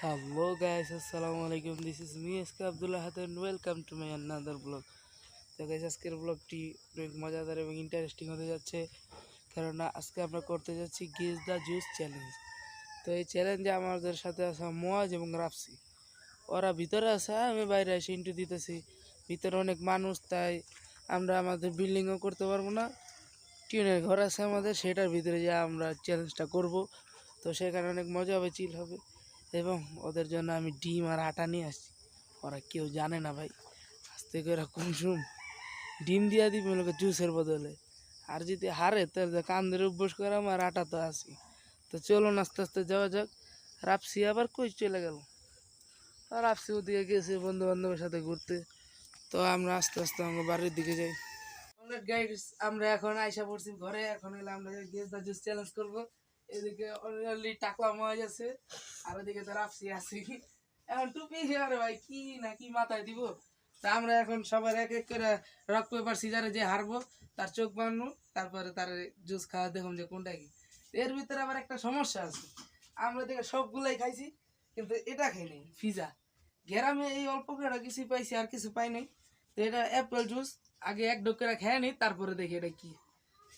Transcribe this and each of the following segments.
Hello guys, assalamu alaikum. This is me SK Abdullah Hat and welcome to my another vlog. তো guys আজকের ব্লগটি অনেক মজাদার এবং ইন্টারেস্টিং হতে যাচ্ছে, কেননা আজকে আমরা করতে যাচ্ছি গেস দ্য জুস চ্যালেঞ্জ। তো এই চ্যালেঞ্জে আমাদের সাথে আছে মোয়াজ এবং রাফসি। ওরা ভিতরে আছে, আমি বাইরে এসে ইন্টু দিতেছি। ভিতরে অনেক মানুষ, তাই আমরা আমাদের বিল্ডিংও করতে পারবো না। টিনের ঘর আছে আমাদের, সেটার ভিতরে যে আমরা চ্যালেঞ্জটা করব। তো সেখানে অনেক মজা হবে, চিল হবে। এবং ওদের জন্য আমি ডিম আর আটা নিয়ে আসছি। ওরা কেউ জানে না ভাই, আজ থেকে ওরা কুসুম ডিম দিয়া দিবে লোকে জুসের বদলে। আর যদি হারে তাহলে কান ধরে অভ্যাস করাম, আর আটা তো আসি। তো চলুন আস্তে আস্তে যাওয়া যাক। রাপসি আবার কই চলে গেল? আর রাপসি ওদিকে গেছে বন্ধু বান্ধবের সাথে ঘুরতে। তো আমরা আস্তে আস্তে আমার বাড়ির দিকে যাই। গাইডস, আমরা এখন আইসা পড়ছি ঘরে। এখন এলে আমরা গেস দা জুস চ্যালেঞ্জ করবো। এদিকে অলরেডি টাকলা মজ আছে, আর ওদিকে তো রাফসি আছে। এখন টুপি আরে ভাই কি না কি মাথায় দিব। তা আমরা এখন সবার এক এক করে রক পেপার সিজারে যে হারবো তার চোখ বাঁধবো, তারপরে তার জুস খাওয়া দেখুন যে কোনটা কি। এর ভিতরে আবার একটা সমস্যা আছে, আমরা দেখে সবগুলাই খাইছি কিন্তু এটা খাই নাই পিজা। গ্রামে এই অল্প করে কিছু পাইছি, আর কিছু পাই নাই। তো এটা অ্যাপেল জুস, আগে এক ডোক করে খেয়ে নি, তারপরে দেখি এটা কি।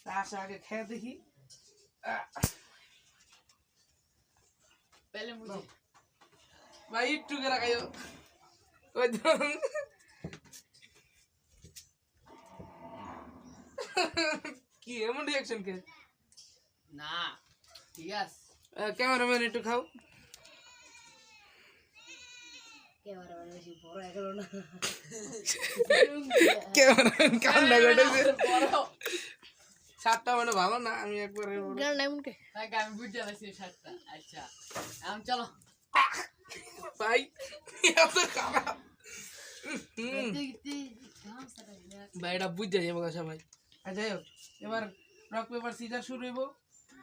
তা আসা আগে খেয়ে দেখি। ভাই একটু করে খাইও। ওই কি এমন রিয়াকশন কে? না ঠিক আছে, ক্যামেরাম্যান একটু খাও। ক্যামেরাম্যান বেশি বড় হয়ে গেল না। ক্যামেরাম্যান কান্না করতেছে। শার্টটা মানে ভালো না, আমি একবারে আমি বুঝতে পারছি শার্টটা। আচ্ছা এখন চলো ভাই এত খারাপ। ভাই এটা বুঝতে যাবো সবাই। যাই হোক, এবার রক পেপার সিজার শুরু হইব।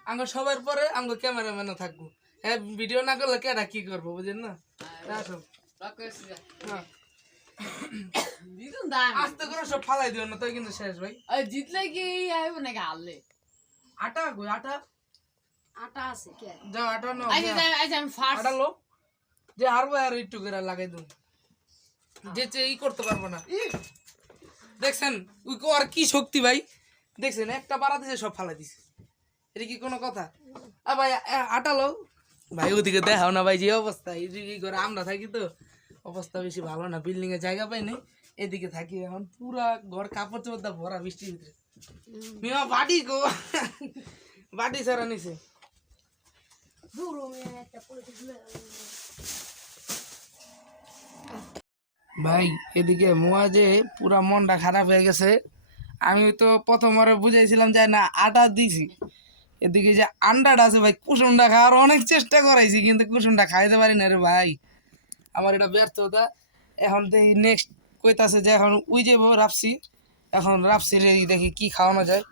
আঙ্গ সবার পরে আঙ্গ ক্যামেরাম্যানও থাকবো। হ্যাঁ, ভিডিও না করলে কেটা কি করবো বুঝেন না। আসো আস্তে করে সব ফালাই দিও না, তাই কিন্তু শেষ ভাই। জিতলে কি আইব নাকি হারলে? আটা কই? আটা আটা আছে কে? যাও আটা নাও। আচ্ছা আমি ফার্স্ট আটা লো, যে হারবো আর একটু করে লাগাই দেবো, যে ই করতে পারবো না। দেখছেন ওই আর কি শক্তি ভাই, দেখছেন একটা বাড়া দিছে সব ফালাই দিছে। এটা কি কোনো কথা? ভাই আটা লো ভাই, ওদিকে দেখাও না ভাই যে অবস্থা। এই করে আমরা থাকি তো অবস্থা বেশি ভালো না, বিল্ডিং এ জায়গা পাই নাই, এদিকে থাকি। এখন পুরা ঘর কাপড় চোপড় ভরা বৃষ্টির ভিতরে। মিয়া বাড়ি গো, বাড়ি ছাড়া নিছে। ভাই এদিকে মোয়াজে পুরা মনটা খারাপ হয়ে গেছে। আমি তো প্রথমবারে বুঝাইছিলাম যে না আটা দিছি। এদিকে যে আন্ডাটা আছে ভাই, কুসুমটা খাওয়ার অনেক চেষ্টা করাইছি কিন্তু কুসুমটা খাইতে পারি না রে ভাই। আমার এটা ব্যর্থতা। এখন দেখি নেক্সট কইতাছে যে এখন উই যাবো রাপসি। এখন রাপসি রে দেখি কি খাওয়ানো যায়।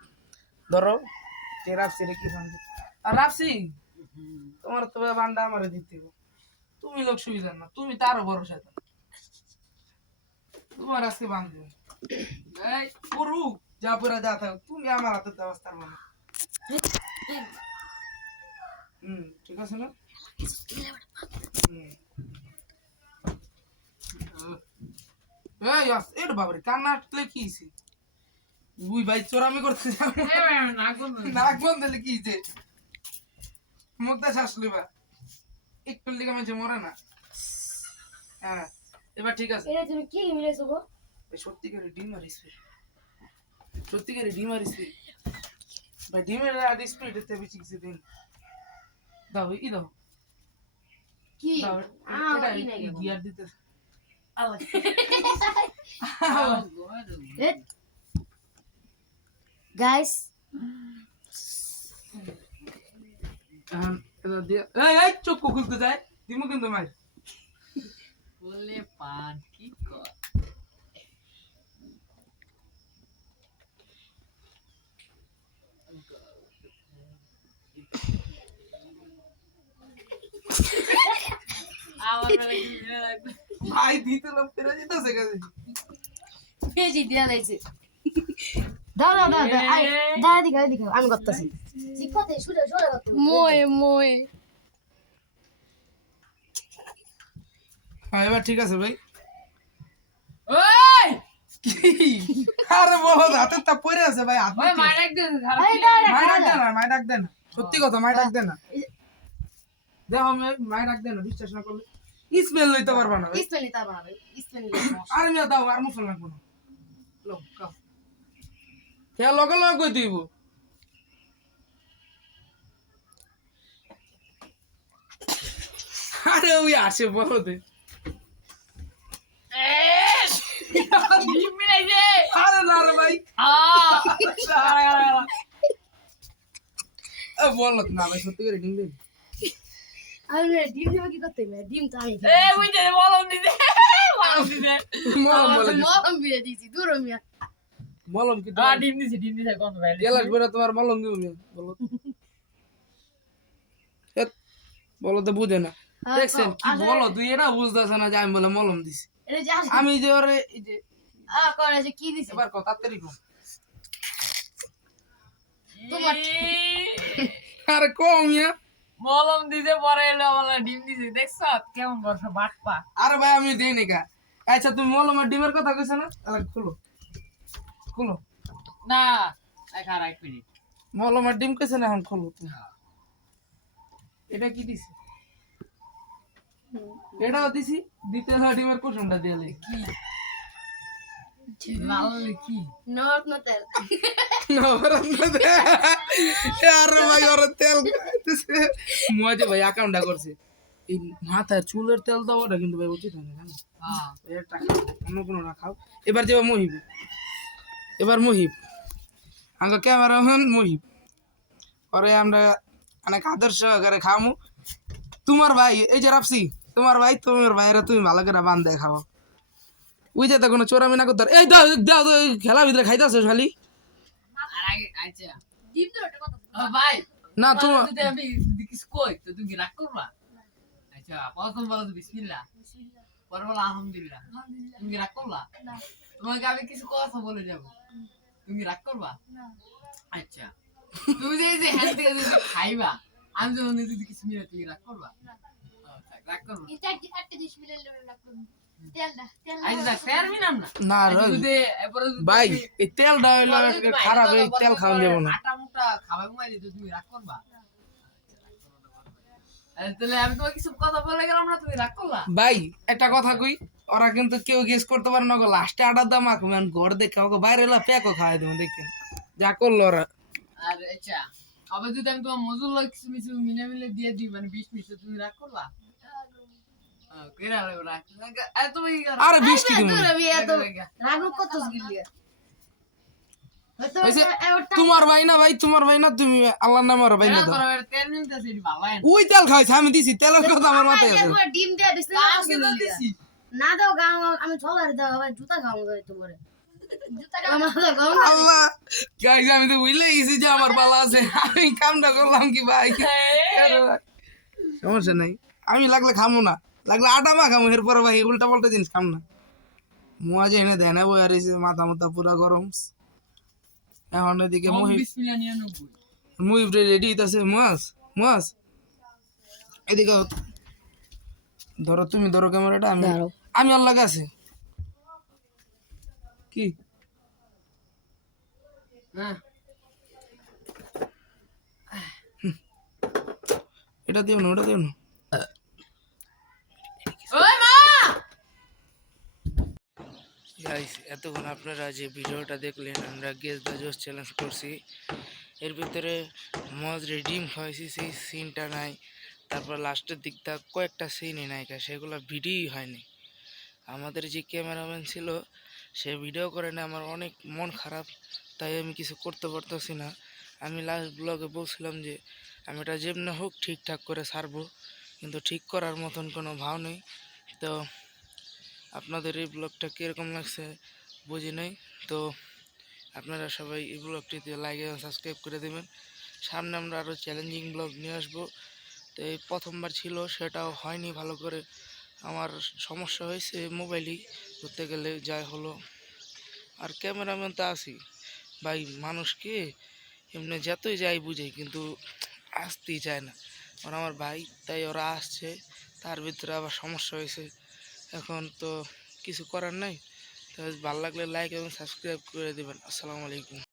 ধরো যে রাপসি রে কি খাওয়ানো যায়। আর রাপসি, তোমার তো বান্ডা আমারে দিতে হবে। তুমি লোক সুবিধা না, তুমি তো আরো বড় সাথে। তোমার আজকে বান্ধব এই করু যা পুরা যা থাক, তুমি আমার হাতে দেওয়া পারবো না। ঠিক আছে না? এটা বাবারে কান্না আটলে কি হয়েছে? উই ভাই চোরামি করতে নাক বন্ধ দিলে কি হয়েছে? মুখটা শ্বাস লিবা একটু লিখে মাঝে মরে না। হ্যাঁ এবার ঠিক আছে। তুমি কি মিলেছো গো? সত্যিকারের ডিম আর স্পিড, সত্যিকারের ডিম আর স্পিড ভাই। ডিমের আর স্পিড এতে বেশি কিছু দিন দাও। ই দাও কি গিয়ার দিতে গাইস চোখ খুলতে যায় দিমু কিন্তু মাই বলে পান কি কর। ভাই দিতে লোক ফেরা যেতেছে কাছে বেশি দিয়া লাইছে। দাও দাও দাও দাও দিকে আমি করতেছি। জিকতে শুরে শুরে করতে। মোয়ে মোয়ে হ্যাঁ এবার ঠিক আছে ভাই। ওই আরে বলো হাতের তা পড়ে আছে ভাই, হাত ওই মার একদম খারাপ এই দাঁড়া মাই ডাক খাড়া দে না, মাই ডাক দে না, সত্যি কথা মাই ডাক দে না। দেখো মাই ডাক দে না, বিশ্বাস না করলে স্মেল লইতে পারবা না ভাই। স্পেন নিতে পারবা না ভাই, স্পেন নিলে সমস্যা। আর মিয়া দাও, আর মুসল লাগবো না। লো কাও কে লগে লগে কই দিব। আরে ওই আসে বলো দে। ডিম মিলাইছে আরে না রে ভাই, বলো না ভাই, সত্যি করে ডিম দে। আমি ডিম দেবো কি করতে হবে, ডিম তো আমি এ বুঝে মলম দিছে মলম বলে দিছি। মরম বিয়ে দিয়েছি দূর মিয়া। মলম কি ডিম দিছে কোন ভাই গেলাস বেরা তোমার মলম দিব মিয়া, বলো হেৎ, বলো তো বুঝে না। দেখছেন কি বলো, তুই এটা বুঝতেছ না যে আমি বলে মলম দিছি। এটা যে আসে আমি যে ওরে এই যে করে যে কি দিছে এবার কথা তাড়াতাড়ি কও। তোমার আরে কও মিয়া। মলম দিছে পরে এলো আমার ডিম দিছে দেখছ কেমন বর্ষ বাটপা আরে ভাই আমি দেই নি কা। আচ্ছা তুমি মলম আর ডিমের কথা কইছ না, আরে খুলো খুলো। না খারাপ এক মিনিট মলম আর ডিম কইছ না, এখন খুলো তুমি। এটা কি দিছি? এটাও দিছি, দিতে না ডিমের কুসুমটা দিয়ালে লাল কি নরত না তেল আরে ভাই ওরা তেল খাইতেছে। মজা ভাই অ্যাকাউন্টটা করছে এই মাথায় চুলের তেল দেওয়াটা কিন্তু ভাই উচিত হয় না, জানো? হ্যাঁ এটা খাও, অন্য কোনো না খাও। এবার যাবো মহিব, এবার মহিব আগে ক্যামেরাম্যান মহিব, পরে আমরা অনেক আদর্শ করে খামু। তোমার ভাই এই যে রাপসি, তোমার ভাই, তোমার ভাইয়েরা তুমি ভালো করে বান্ধে খাও। ওই যাতে কোনো চোরামি না করতে। এই দাও দাও দাও, এই খেলার ভিতরে খাইতেছো খালি। আর আগে আচ্ছা ডিম তো একটা কথা ও ভাই না তোমার যদি আমি যদি কিছু কই তো তুমি কি রাগ করবা আচ্ছা প্রথম বলো তো বিসমিল্লাহ পরে বলো আলহামদুলিল্লাহ তুমি কি রাগ করবা না তোমাকে আমি কিছু কথা বলে যাব তুমি কি রাগ করবা না আচ্ছা তুমি যে এই যে হ্যান্ড থেকে যদি খাইবা আমি যখন যদি কিছু মিলে তুমি রাগ করবা ও, থাক, রাগ করবা এটা একটা ডিশ মিলে রাখুন তেল দা তেল আচ্ছা দেখ ফের মিনাম না না আচ্ছা, রে যদি এরপরে যদি ভাই, তুমি- এই তেলটা হইলো পরে যদি খারাপ, বাইরে এই কথা তেল বলো, খাওয়া পরে যাবো না। আটা মুটা খাবার ঘুমাই দিতে তুমি রাগ করবা তাহলে আমি তোমাকে কিছু কথা বলে গেলাম না তুমি রাগ করলা ভাই একটা কথা কই, ওরা কিন্তু কেউ গেস করতে পারে না, লাস্টে আডার দাম আঁকবে, ঘর দেখে ওকে বাইরে এলা প্যাকও খাওয়াই দেবো, দেখেন যা করলো ওরা। আর আচ্ছা আবার যদি আমি তোমার মজুর লোক কিছু কিছু মিলে মিলে দিয়ে দিই মানে 20 মিনিট তুমি রাগ করলা কেরা লাগবে রাগ আর তুমি কি করো? আরে বৃষ্টি তুমি দূর আমি এত রাগ লাগা। রাগু কত গিলিয়া হয়তো হয়েছে? ওটা তোমার ভাই না ভাই, তোমার ভাই না, তুমি আল্লাহর নামে ওরা ভাই না এরা দাও। করো, এরা তেল নিতেছে, এটি ভালো হয় না। ওই তেল খাইছে, আমি দিছি তেলের কথা আমার মাথায় আছে। ডিম দিয়ে দিছ তা আজকে তো দিছি। না দাও গাও আমি ছলার দাও আবার জুতা খাও গাই তোমারে জুতা খাও আল্লাহ গাইস, আমি তো বুঝলে গেছি যে আমার পালা আছে, আমি কামটা করলাম কি ভাই। আরে ভাই, সমস্যা নাই, আমি লাগলে খামো না, লাগলে আটা মা খামো, এরপর ভাই উল্টা পাল্টা জিনিস খাম না। মোয়া যে এনে দেয় না বই আর মাথা মাথা পুরা গরম। এখন এদিকে কম মহিব, 20 মহিব রেডি হইতাছে। মাস মাস এদিকে আও। ধরো তুমি ধরো ক্যামেরাটা, আমি আমি ওর লাগে আছে কি হ্যাঁ এটা দিও না, ওটা দিও না। ওই মা গাইস, এতক্ষণ আপনারা যে ভিডিওটা দেখলেন, আমরা গেস দ্য জোস চ্যালেঞ্জ করছি, এর ভিতরে মজরে ডিম খাওয়াইছি, সেই সিনটা নাই। তারপর লাস্টের দিকটা কয়েকটা সিনই নাই, সেগুলো ভিডিওই হয়নি। আমাদের যে ক্যামেরাম্যান ছিল সে ভিডিও করে না, আমার অনেক মন খারাপ, তাই আমি কিছু করতে পারতেছি না। আমি লাস্ট ব্লগে বলছিলাম যে আমি এটা যেমনি হোক ঠিকঠাক করে ছাড়বো, কিন্তু ঠিক করার মতন কোনো ভাব নেই। তো আপনাদের এই ব্লগটা কীরকম লাগছে বুঝি নাই। তো আপনারা সবাই এই ব্লগটিতে লাইক এবং সাবস্ক্রাইব করে দেবেন। সামনে আমরা আরও চ্যালেঞ্জিং ব্লগ নিয়ে আসবো। তো এই প্রথমবার ছিল, সেটাও হয়নি ভালো করে, আমার সমস্যা হয়েছে মোবাইলেই ধরতে গেলে যাই হলো। আর ক্যামেরাম্যান তো আছি ভাই, মানুষকে এমনি যতই যাই বুঝে, কিন্তু আসতেই চায় না। ওরা আমার ভাই, তাই ওরা আসছে, তার ভিতরে আবার সমস্যা হয়েছে। এখন তো কিছু করার নাই। তো ভালো লাগলে লাইক এবং সাবস্ক্রাইব করে দেবেন। আসসালামু আলাইকুম।